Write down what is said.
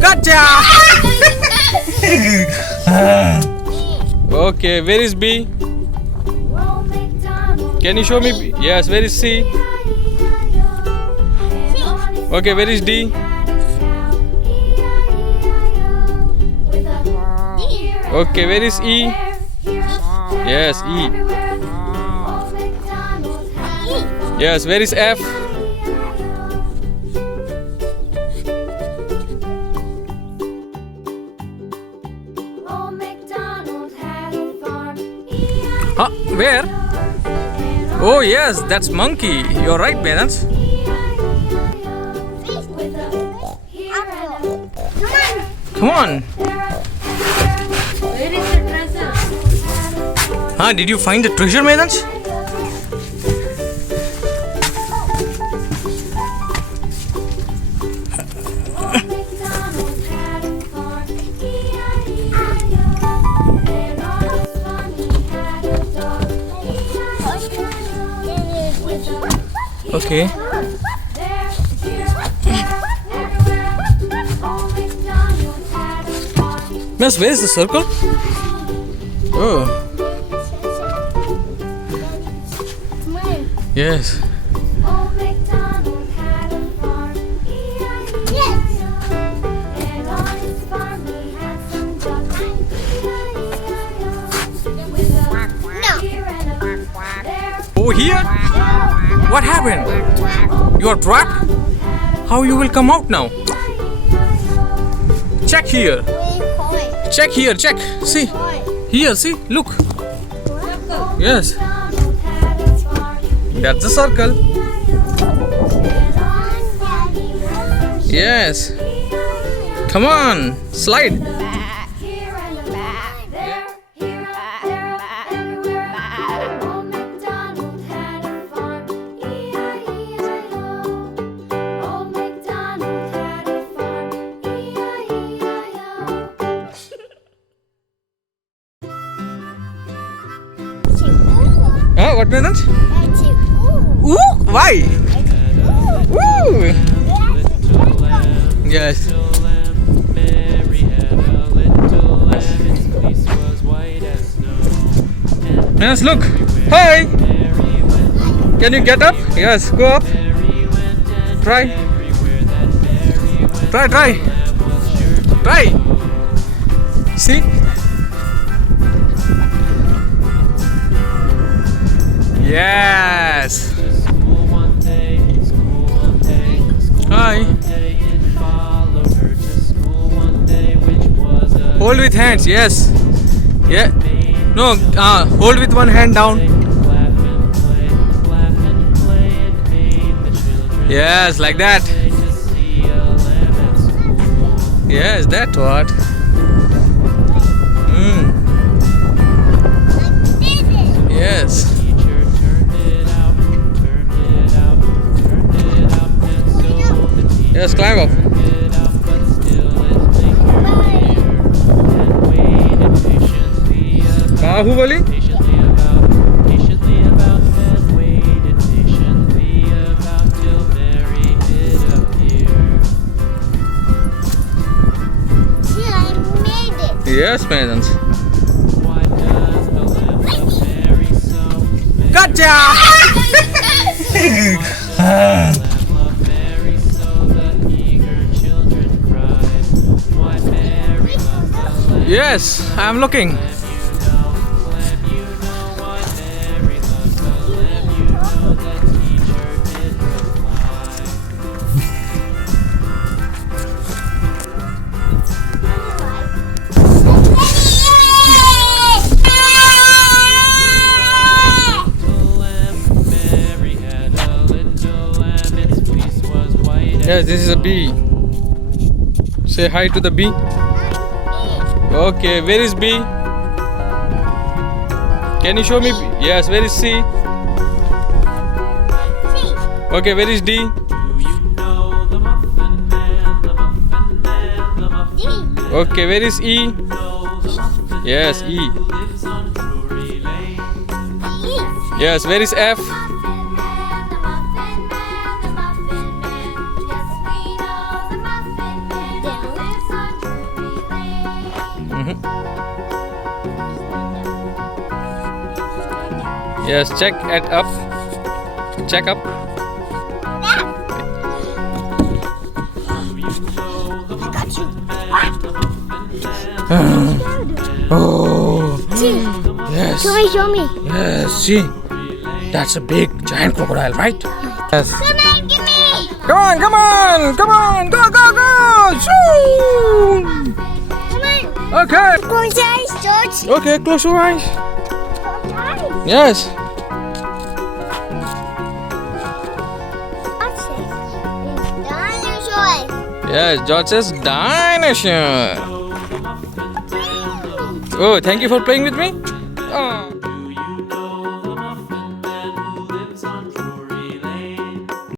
Gotcha! Okay, where is B? Can you show me B? Yes, where is C? Okay, where is D? Okay, where is E? Yes, E. Yes, where is F? Huh? Where? Oh yes, that's monkey. You're right, Vedant. Come on. Where is the treasure? Huh? Did you find the treasure, Vedant? Okay. Miss, where is the circle? Oh. Yes. Oh, here? What happened? You are trapped? How you will come out now? Check here. Check here, check. See. Here, see. Look. Yes. That's the circle. Yes. Come on. Slide. What Vedant? Ooh, why? Ooh. Yes. Yes, look. Hi. Can you get up? Yes, go up. Try. Try. See? Yes. Hi. Hold with hands. Yes. Yeah. No. Hold with one hand down. Yes, like that. Yes, that's what. Yes. Yes, climb up. Bahubali? Yes, Vedant. Gotcha! Yes, I'm looking. Yes, this is a bee. Say hi to the bee. Okay, where is B? Can you show me B? Yes, where is C? Okay, where is D? Okay, where is E? Yes, E. Yes, where is F? Yes, check it up. Check up. Oh. See, Yes. show me. Yes. See, that's a big giant crocodile, right? Yes. Come on, give me. Come on, come on, come on, go, go, go! Shoo! Come on. Okay. Close your eyes, George. Okay, close your eyes. Close your eyes. Yes. What's this? Dinosaur. Yes, George says dinosaur. Oh, thank you for playing with me.